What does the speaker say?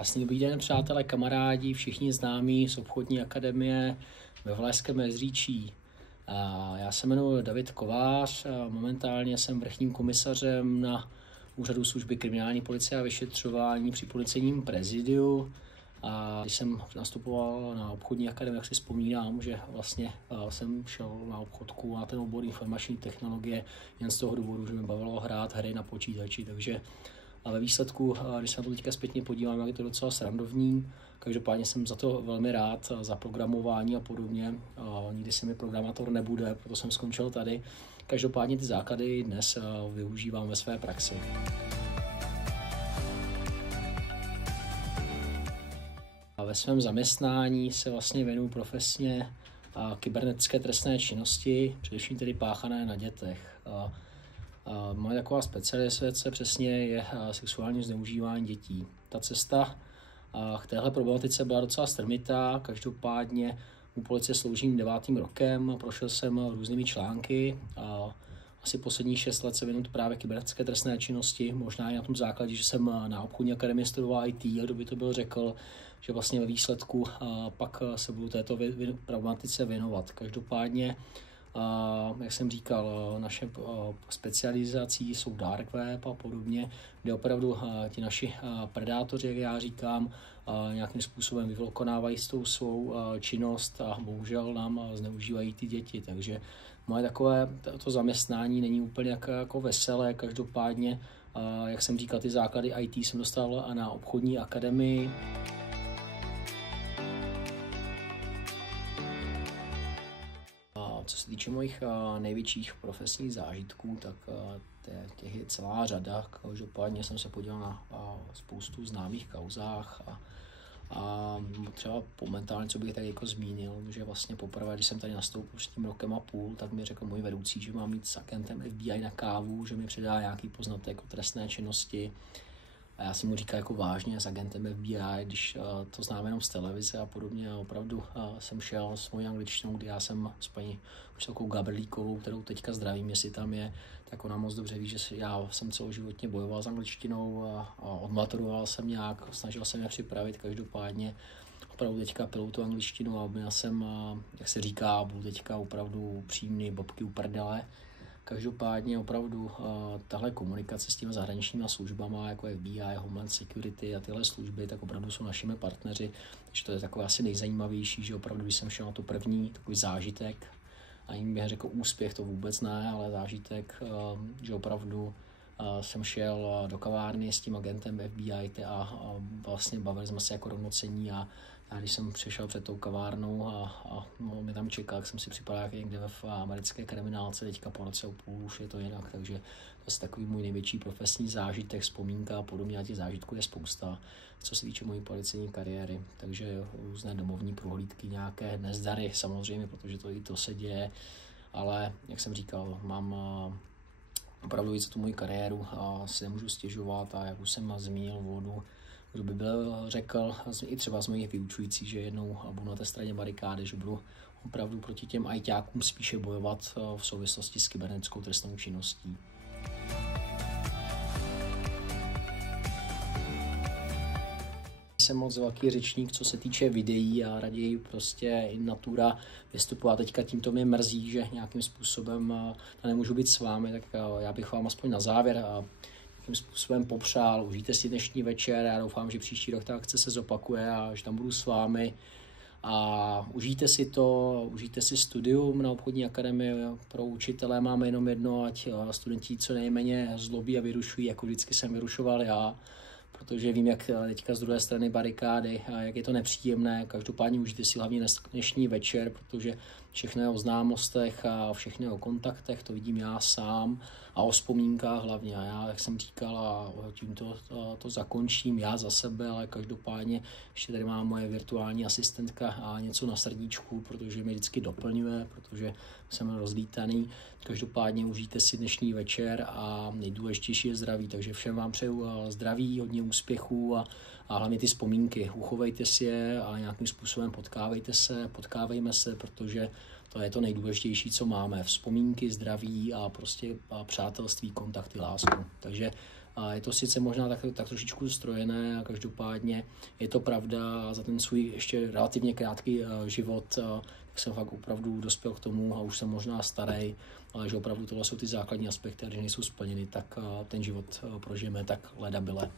Krásný dobrý den, přátelé, kamarádi, všichni známí z obchodní akademie ve Valašském Meziříčí. Já se jmenuji David Kovář, momentálně jsem vrchním komisařem na Úřadu služby kriminální policie a vyšetřování při Policejním prezidiu. A když jsem nastupoval na obchodní akademii, jak si vzpomínám, že vlastně jsem šel na obchodku na ten obor informační technologie jen z toho důvodu, že mě bavilo hrát hry na počítači, takže a ve výsledku, když se na to teďka zpětně podívám, jak je to docela srandovní. Každopádně jsem za to velmi rád, za programování a podobně. Nikdy se mi programátor nebude, proto jsem skončil tady. Každopádně ty základy dnes využívám ve své praxi. A ve svém zaměstnání se vlastně věnuju profesně kybernetické trestné činnosti, především tedy páchané na dětech. Moje taková specializace přesně je sexuální zneužívání dětí. Ta cesta k téhle problematice byla docela strmitá, každopádně u policie sloužím 9. rokem, prošel jsem různými články. Asi posledních 6 let se věnuju právě kybernetické trestné činnosti, možná i na tom základě, že jsem na obchodní akademii studoval IT, a kdo by to byl řekl, že vlastně ve výsledku pak se budu této problematice věnovat. Každopádně, jak jsem říkal, naše specializací jsou dark web a podobně, kde opravdu ti naši predátoři, jak já říkám, nějakým způsobem vykonávají s tou svou činnost a bohužel nám zneužívají ty děti. Takže moje takové to zaměstnání není úplně jako veselé, každopádně, jak jsem říkal, ty základy IT jsem dostal na obchodní akademii. Co se týče mojich největších profesních zážitků, tak těch je celá řada. Každopádně jsem se podíval na spoustu známých kauzách a třeba momentálně, co bych tak jako zmínil, že vlastně poprvé, když jsem tady nastoupil před tím rokem a půl, tak mi řekl můj vedoucí, že mám jít s agentem FBI na kávu, že mi předá nějaký poznatek o trestné činnosti. A já jsem mu říkal jako vážně s agentem FBI, když to znám jenom z televize a podobně. A opravdu jsem šel s mojí angličtinou, kdy já jsem s paní učitelkou Gabrlíkovou, kterou teďka zdravím, jestli tam je, tak ona moc dobře ví, že já jsem celoživotně bojoval s angličtinou a odmaturoval jsem nějak, snažil jsem je připravit, každopádně opravdu teďka pilu tu angličtinu a měl jsem, jak se říká, budu teďka opravdu upřímný, bobky u prdele. Každopádně opravdu tahle komunikace s těmi zahraničními službama, jako FBI, Homeland Security a tyhle služby, tak opravdu jsou našimi partneři. Takže to je takové asi nejzajímavější, že opravdu, když jsem šel na to první takový zážitek, ani bych řekl úspěch, to vůbec ne, ale zážitek, že opravdu jsem šel do kavárny s tím agentem FBI a vlastně bavili jsme se jako rovnocení a když jsem přišel před tou kavárnou a mě tam čekal, tak jsem si připadal jak někde v americké kriminálce, teďka po roce a půl už je to jinak, takže to je takový můj největší profesní zážitek, vzpomínka a podobně, a těch zážitků je spousta, co se týče mojí policejní kariéry, takže různé domovní prohlídky, nějaké nezdary samozřejmě, protože to se děje, ale jak jsem říkal, mám opravdu víc tu moji kariéru a si nemůžu stěžovat a jak už jsem zmínil v úvodu, kdo by byl řekl, i třeba z mojich vyučujících, že jednou budu na té straně barikády, že budu opravdu proti těm ajťákům spíše bojovat v souvislosti s kybernetickou trestnou činností. Jsem moc velký řečník, co se týče videí a raději prostě in natura vystupovat. Teďka tímto mě mrzí, že nějakým způsobem nemůžu být s vámi, tak já bych vám aspoň na závěr nějakým způsobem popřál. Užijte si dnešní večer, já doufám, že příští rok ta akce se zopakuje a že tam budu s vámi. A užijte si to, užijte si studium na obchodní akademii. Pro učitele máme jenom jedno, ať studenti co nejméně zlobí a vyrušují, jako vždycky jsem vyrušoval já, protože vím, jak teďka z druhé strany barikády a jak je to nepříjemné. Každopádně užijte si hlavně dnešní večer, protože všechno je o známostech a všechno je o kontaktech, to vidím já sám a o vzpomínkách hlavně. A já, jak jsem říkal, a tím to zakončím já za sebe, ale každopádně ještě tady mám moje virtuální asistentka a něco na srdíčku, protože mě vždycky doplňuje, protože jsem rozlítaný. Každopádně užijte si dnešní večer a nejdůležitější je zdraví, takže všem vám přeju zdraví, hodně úspěchů a hlavně ty vzpomínky. Uchovejte si je a nějakým způsobem potkávejme se, protože to je to nejdůležitější, co máme. Vzpomínky, zdraví a prostě přátelství, kontakty, lásku. Takže A je to sice možná tak trošičku strojené a každopádně je to pravda a za ten svůj ještě relativně krátký život tak jsem fakt opravdu dospěl k tomu a už jsem možná starý, ale že opravdu tohle jsou ty základní aspekty a když nejsou splněny, tak ten život prožijeme tak ledabyle.